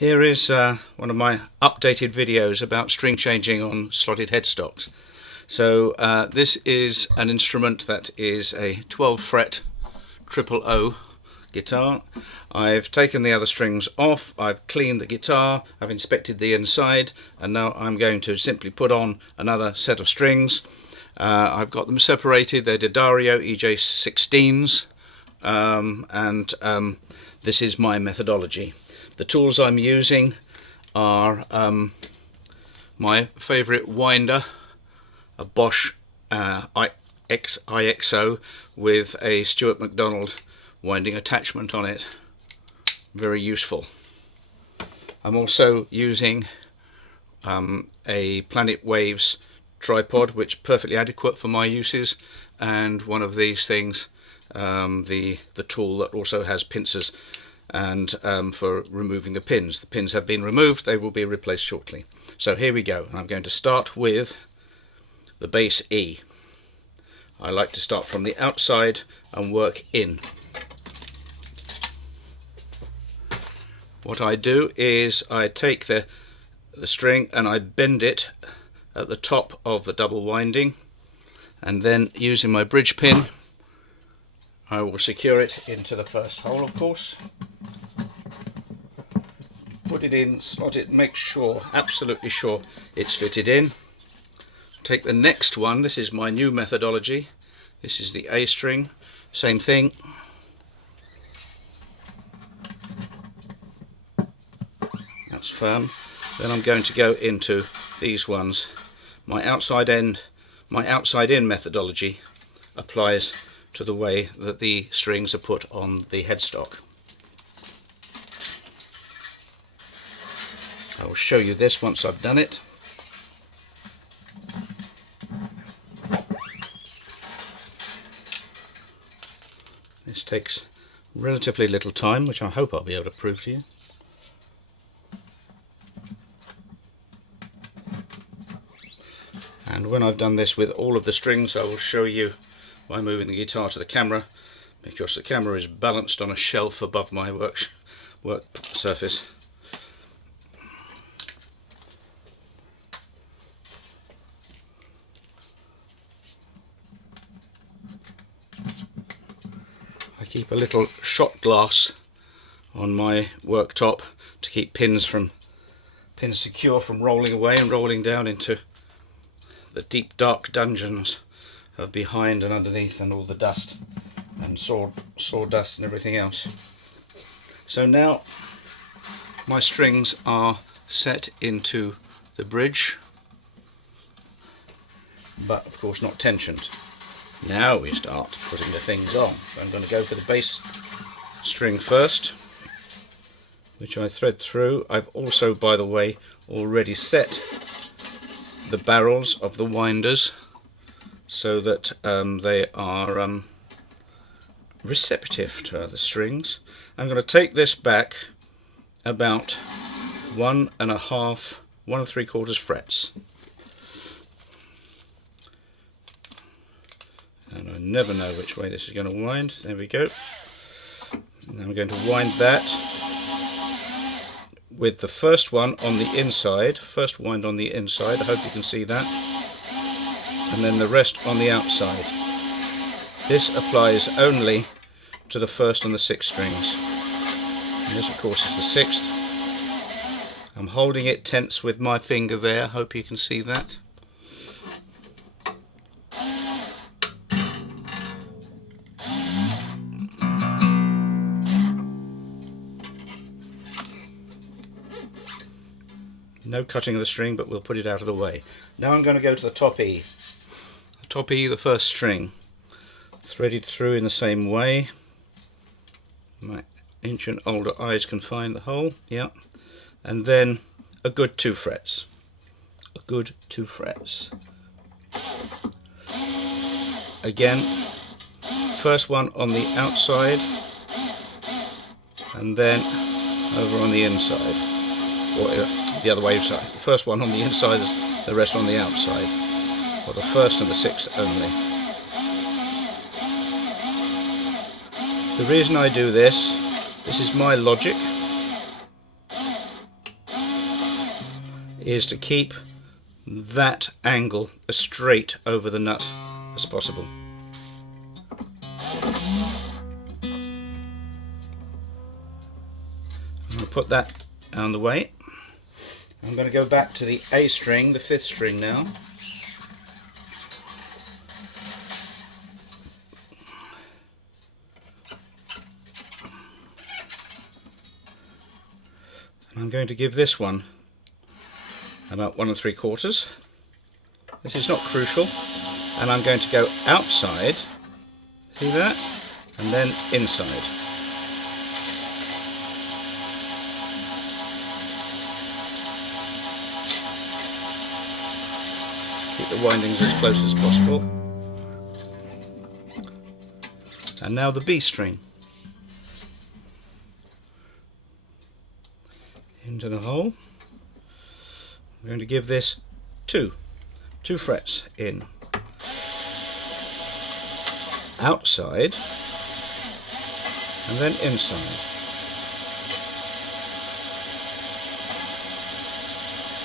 Here is one of my updated videos about string changing on slotted headstocks. So this is an instrument that is a 12 fret 000 guitar. I've taken the other strings off, I've cleaned the guitar, I've inspected the inside, and now I'm going to simply put on another set of strings. I've got them separated, they're D'Addario EJ16s, and this is my methodology. The tools I'm using are my favourite winder, a Bosch IXO with a Stuart McDonald winding attachment on it. Very useful. I'm also using a Planet Waves tripod, which is perfectly adequate for my uses, and one of these things, the tool that also has pincers and for removing the pins. The pins have been removed, they will be replaced shortly. So here we go. I'm going to start with the bass E. I like to start from the outside and work in. What I do is I take the string and I bend it at the top of the double winding, and then using my bridge pin I will secure it into the first hole, of course. Put it in, slot it, make sure, absolutely sure it's fitted in. Take the next one, this is my new methodology. This is the A string, same thing. That's firm. Then I'm going to go into these ones. My outside in methodology applies to the way that the strings are put on the headstock. I will show you this once I've done it. This takes relatively little time, which I hope I'll be able to prove to you. And when I've done this with all of the strings, I will show you by moving the guitar to the camera, because the camera is balanced on a shelf above my work surface. I keep a little shot glass on my worktop to keep pins secure from rolling away and rolling down into the deep dark dungeons of behind and underneath, and all the dust and sawdust and everything else. So now my strings are set into the bridge, but of course not tensioned. Now we start putting the things on. So I'm going to go for the bass string first, which I thread through. I've also, by the way, already set the barrels of the winders so that they are receptive to the strings. I'm going to take this back about 1 3/4 frets. And I never know which way this is going to wind. There we go. Now I'm going to wind that with the first one on the inside. First wind on the inside, I hope you can see that. And then the rest on the outside. This applies only to the first and the sixth strings. And this of course is the sixth. I'm holding it tense with my finger there, hope you can see that. No cutting of the string, but we'll put it out of the way. Now I'm going to go to the top E. The top E, the first string, threaded through in the same way. My ancient older eyes can find the hole, yeah. And then a good 2 frets. A good 2 frets. Again, first one on the outside, and then over on the inside. Or the other way, sorry. The first one on the inside, the rest on the outside, or the first and the sixth only. The reason I do this is my logic. is to keep that angle as straight over the nut as possible. I'm going to put that out of the way. I'm going to go back to the A string, the 5th string now. And I'm going to give this one about 1 3/4. This is not crucial. And I'm going to go outside, see that? And then inside. Keep the windings as close as possible. And now the B string. Into the hole. I'm going to give this two frets in. Outside and then inside.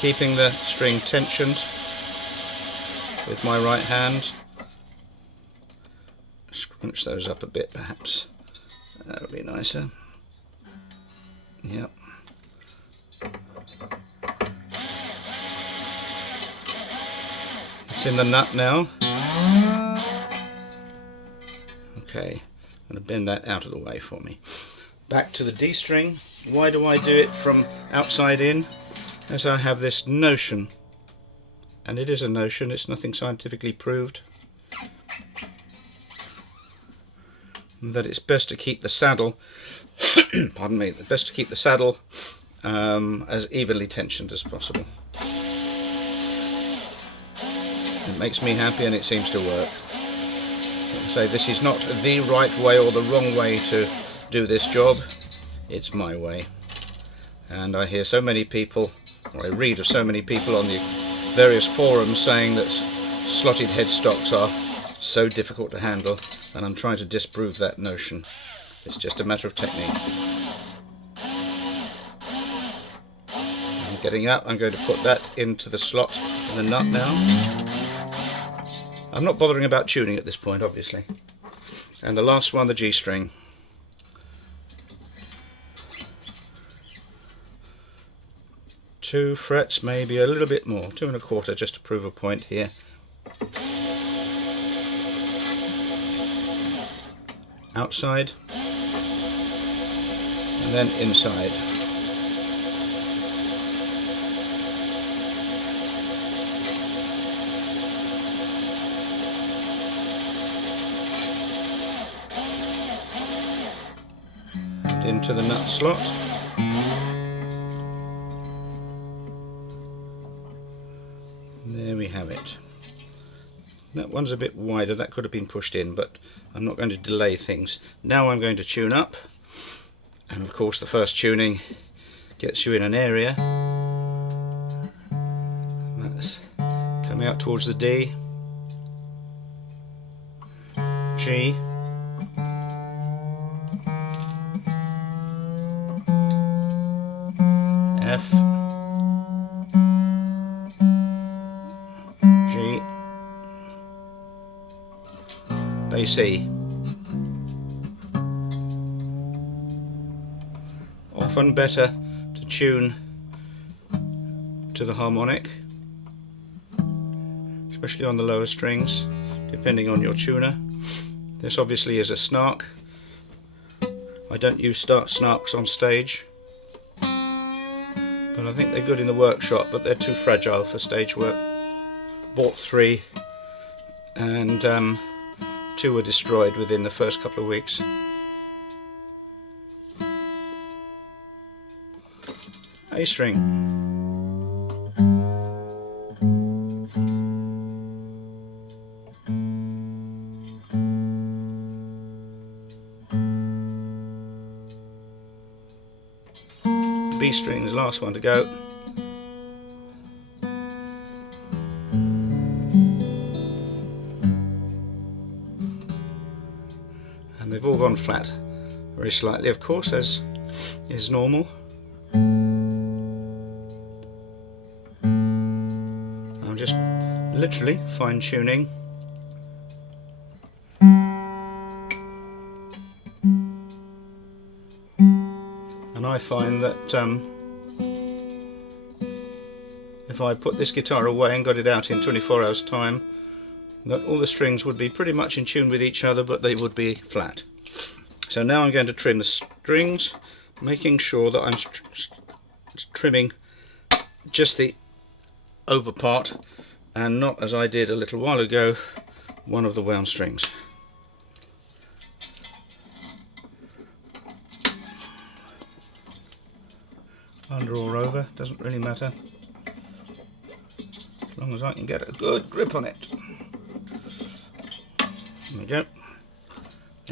Keeping the string tensioned with my right hand. Scrunch those up a bit perhaps. That'll be nicer. Yep. It's in the nut now. Okay, I'm going to bend that out of the way for me. Back to the D string. Why do I do it from outside in? As I have this notion, and it is a notion, it's nothing scientifically proved, that it's best to keep the saddle pardon me, best to keep the saddle as evenly tensioned as possible. It makes me happy and it seems to work. So this is not the right way or the wrong way to do this job, it's my way. And I hear so many people, or I read of so many people on the various forums saying that slotted headstocks are so difficult to handle, and I'm trying to disprove that notion. It's just a matter of technique. I'm getting up, I'm going to put that into the slot in the nut now. I'm not bothering about tuning at this point, obviously. And the last one, the G string. Two frets, maybe a little bit more, 2 1/4, just to prove a point here. Outside and then inside. And into the nut slot. There we have it. That one's a bit wider, that could have been pushed in, but I'm not going to delay things. Now I'm going to tune up, and of course the first tuning gets you in an area. That's coming out towards the D, G, F, G, bass E. Often better to tune to the harmonic, especially on the lower strings, depending on your tuner. This obviously is a snark. I don't use snarks on stage, but I think they're good in the workshop, but they're too fragile for stage work. Bought 3 and 2 were destroyed within the first couple of weeks. A string. B string is the last one to go. And they've all gone flat, very slightly of course, as is normal. just literally fine-tuning. And I find that if I put this guitar away and got it out in 24 hours time, that all the strings would be pretty much in tune with each other, but they would be flat. So now I'm going to trim the strings, making sure that I'm trimming just the over part and not, as I did a little while ago, one of the wound strings. Under or over, doesn't really matter, as long as I can get a good grip on it. There we go.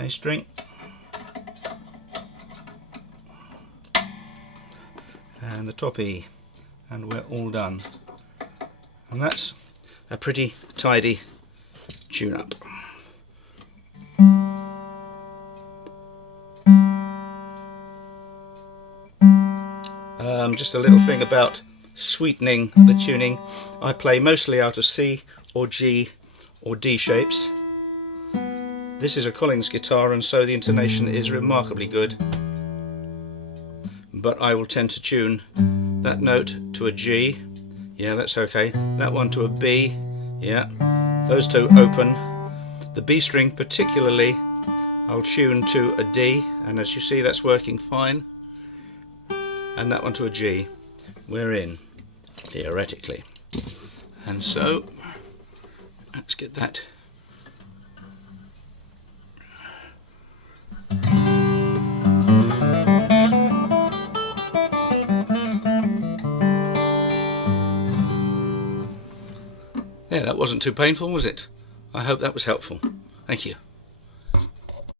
A string. And the top E, and we're all done. And that's a pretty tidy tune-up. Just a little thing about sweetening the tuning. I play mostly out of C or G or D shapes. This is a Collins guitar, and so the intonation is remarkably good. But I will tend to tune that note to a G, yeah, that's okay. That one to a B, yeah, those two open. The B string particularly, I'll tune to a D, and as you see that's working fine. And that one to a G, we're in, theoretically. And so, let's get that. Yeah, that wasn't too painful, was it? I hope that was helpful. Thank you.